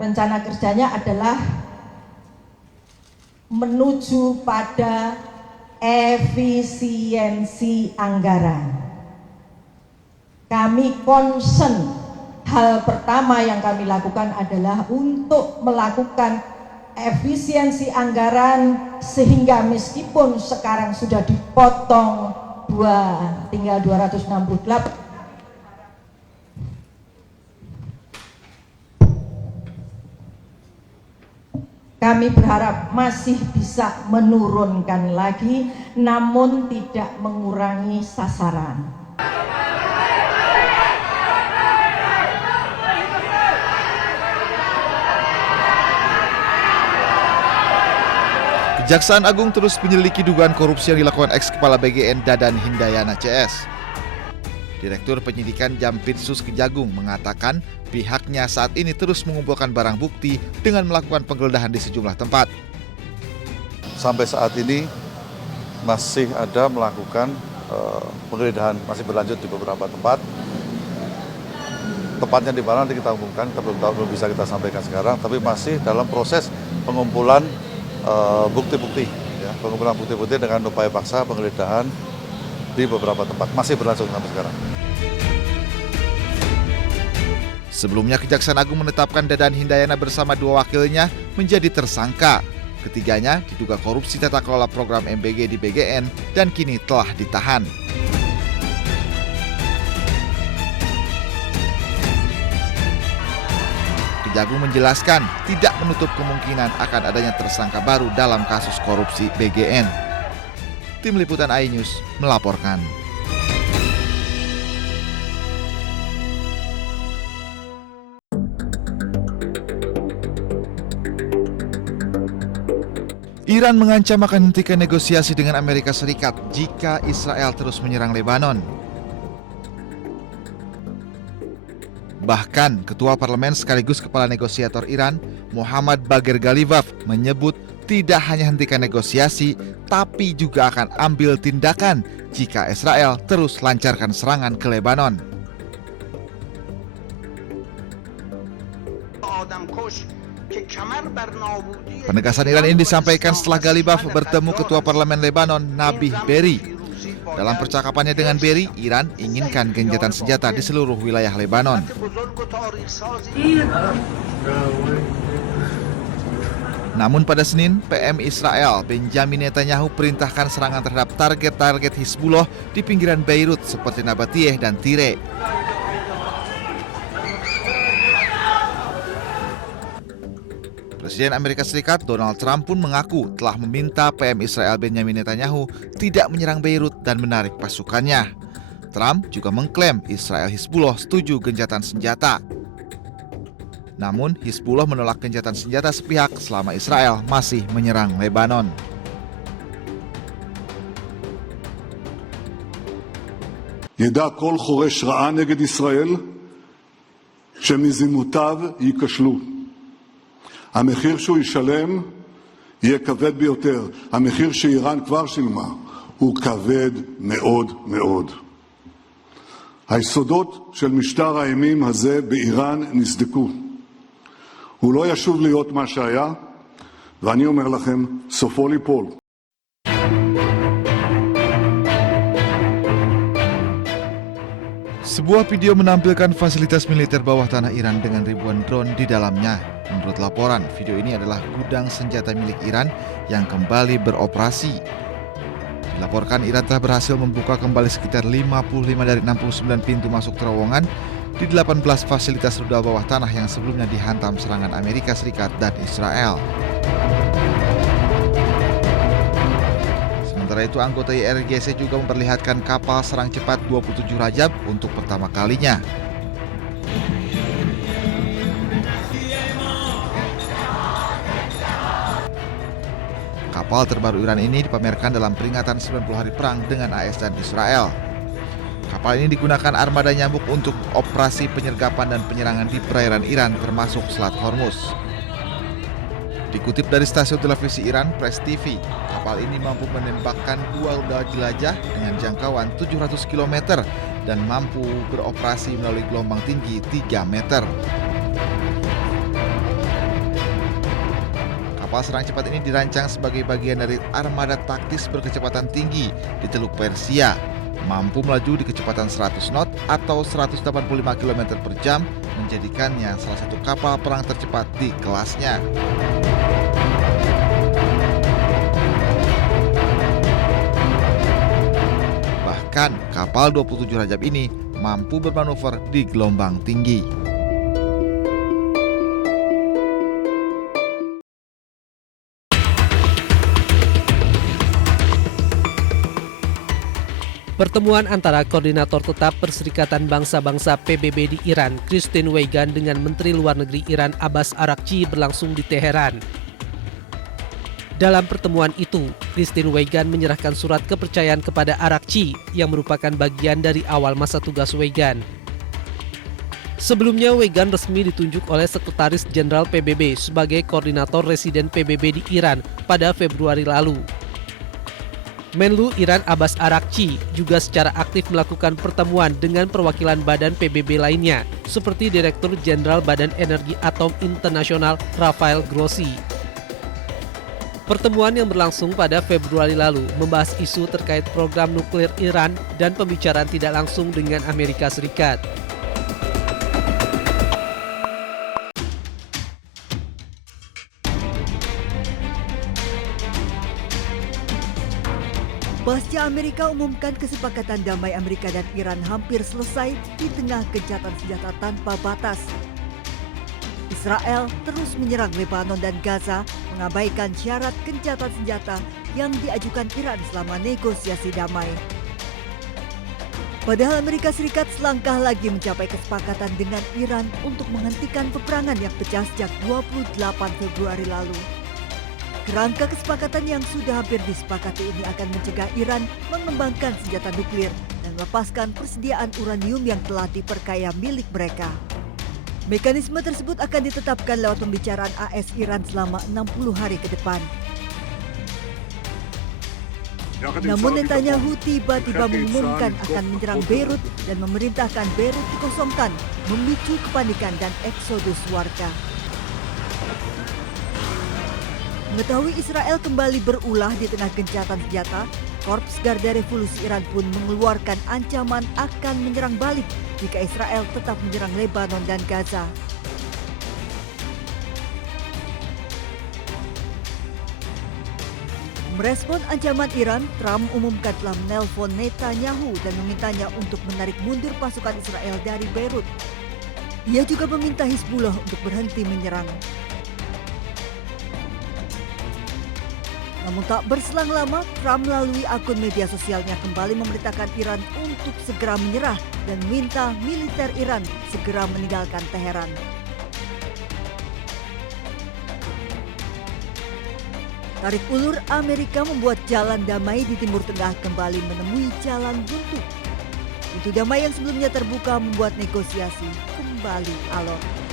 rencana kerjanya adalah menuju pada efisiensi anggaran. Kami concern, hal pertama yang kami lakukan adalah untuk melakukan efisiensi anggaran sehingga meskipun sekarang sudah dipotong tinggal 268, kami berharap masih bisa menurunkan lagi, namun tidak mengurangi sasaran. Kejaksaan Agung terus menyelidiki dugaan korupsi yang dilakukan ex-kepala BGN Dadan Hindayana CS. Direktur Penyidikan Jampitsus Kejagung mengatakan pihaknya saat ini terus mengumpulkan barang bukti dengan melakukan penggeledahan di sejumlah tempat. Sampai saat ini masih ada melakukan penggeledahan, masih berlanjut di beberapa tempat. Tepatnya di mana nanti kita umumkan, kita belum bisa kita sampaikan sekarang, tapi masih dalam proses pengumpulan bukti-bukti, ya, pengumpulan bukti-bukti dengan upaya paksa penggeledahan di beberapa tempat, masih berlangsung sampai sekarang. Sebelumnya Kejaksaan Agung menetapkan Dadan Hindayana bersama dua wakilnya menjadi tersangka. Ketiganya diduga korupsi tata kelola program MBG di BGN dan kini telah ditahan. Kejagung menjelaskan tidak menutup kemungkinan akan adanya tersangka baru dalam kasus korupsi BGN. Tim Liputan iNews melaporkan. Iran mengancam akan hentikan negosiasi dengan Amerika Serikat jika Israel terus menyerang Lebanon. Bahkan, Ketua Parlemen sekaligus Kepala Negosiator Iran, Muhammad Bagher Ghalibaf, menyebut tidak hanya hentikan negosiasi, tapi juga akan ambil tindakan jika Israel terus lancarkan serangan ke Lebanon. Penegasan Iran ini disampaikan setelah Ghalibaf bertemu Ketua Parlemen Lebanon, Nabih Berri. Dalam percakapannya dengan Berri, Iran inginkan gencatan senjata di seluruh wilayah Lebanon. Namun pada Senin, PM Israel Benjamin Netanyahu perintahkan serangan terhadap target-target Hizbullah di pinggiran Beirut seperti Nabatiyeh dan Tire. Presiden Amerika Serikat Donald Trump pun mengaku telah meminta PM Israel Benjamin Netanyahu tidak menyerang Beirut dan menarik pasukannya. Trump juga mengklaim Israel Hizbullah setuju gencatan senjata. Namun Hizbullah menolak gencatan senjata sepihak selama Israel masih menyerang Lebanon. ידע כל חורש רעה נגד ישראל שמזימותיו ייכשלו. המחיר שהוא ישלם יהיה כבד ביותר. המחיר שאיראן כבר שילמה הוא כבד מאוד מאוד. היסודות של משטר האימים הזה באיראן נסדקו. הוא לא ישוב להיות מה שהיה, ואני אומר לכם, סופו ליפול. Sebuah video menampilkan fasilitas militer bawah tanah Iran dengan ribuan drone di dalamnya. Menurut laporan, video ini adalah gudang senjata milik Iran yang kembali beroperasi. Dilaporkan Iran telah berhasil membuka kembali sekitar 55 dari 69 pintu masuk terowongan di 18 fasilitas rudal bawah tanah yang sebelumnya dihantam serangan Amerika Serikat dan Israel. Sementara itu, anggota IRGC juga memperlihatkan kapal serang cepat 27 Rajab untuk pertama kalinya. Kapal terbaru Iran ini dipamerkan dalam peringatan 90 hari perang dengan AS dan Israel. Kapal ini digunakan armada nyambuk untuk operasi penyergapan dan penyerangan di perairan Iran termasuk Selat Hormuz. Dikutip dari stasiun televisi Iran, Press TV, kapal ini mampu menembakkan 2 rudal jelajah dengan jangkauan 700 km dan mampu beroperasi melalui gelombang tinggi 3 meter. Kapal serang cepat ini dirancang sebagai bagian dari armada taktis berkecepatan tinggi di Teluk Persia, mampu melaju di kecepatan 100 knot atau 185 km per jam, menjadikannya salah satu kapal perang tercepat di kelasnya. Bahkan kapal 27 Rajab ini mampu bermanuver di gelombang tinggi. Pertemuan antara Koordinator Tetap Perserikatan Bangsa-Bangsa PBB di Iran, Christine Weigand, dengan Menteri Luar Negeri Iran Abbas Araghchi berlangsung di Teheran. Dalam pertemuan itu, Christine Weigand menyerahkan surat kepercayaan kepada Araghchi yang merupakan bagian dari awal masa tugas Weigand. Sebelumnya, Weigand resmi ditunjuk oleh Sekretaris Jenderal PBB sebagai Koordinator Residen PBB di Iran pada Februari lalu. Menlu Iran Abbas Araghchi juga secara aktif melakukan pertemuan dengan perwakilan badan PBB lainnya, seperti Direktur Jenderal Badan Energi Atom Internasional Rafael Grossi. Pertemuan yang berlangsung pada Februari lalu membahas isu terkait program nuklir Iran dan pembicaraan tidak langsung dengan Amerika Serikat. Pasca Amerika umumkan kesepakatan damai Amerika dan Iran hampir selesai di tengah gencatan senjata tanpa batas. Israel terus menyerang Lebanon dan Gaza, mengabaikan syarat gencatan senjata yang diajukan Iran selama negosiasi damai. Padahal Amerika Serikat selangkah lagi mencapai kesepakatan dengan Iran untuk menghentikan peperangan yang pecah sejak 28 Februari lalu. Kerangka kesepakatan yang sudah hampir disepakati ini akan mencegah Iran mengembangkan senjata nuklir dan melepaskan persediaan uranium yang telah diperkaya milik mereka. Mekanisme tersebut akan ditetapkan lewat pembicaraan AS-Iran selama 60 hari ke depan. Namun Netanyahu tiba-tiba mengumumkan akan menyerang Beirut dan memerintahkan Beirut dikosongkan, memicu kepanikan dan eksodus warga. Mengetahui Israel kembali berulah di tengah gencatan senjata, Korps Garda Revolusi Iran pun mengeluarkan ancaman akan menyerang balik jika Israel tetap menyerang Lebanon dan Gaza. Merespon ancaman Iran, Trump umumkan telah menelpon Netanyahu dan memintanya untuk menarik mundur pasukan Israel dari Beirut. Ia juga meminta Hizbullah untuk berhenti menyerang. Namun tak berselang lama, Trump melalui akun media sosialnya kembali memerintahkan Iran untuk segera menyerah dan minta militer Iran segera meninggalkan Teheran. Tarik ulur Amerika membuat jalan damai di Timur Tengah kembali menemui jalan buntu. Pintu damai yang sebelumnya terbuka membuat negosiasi kembali alot.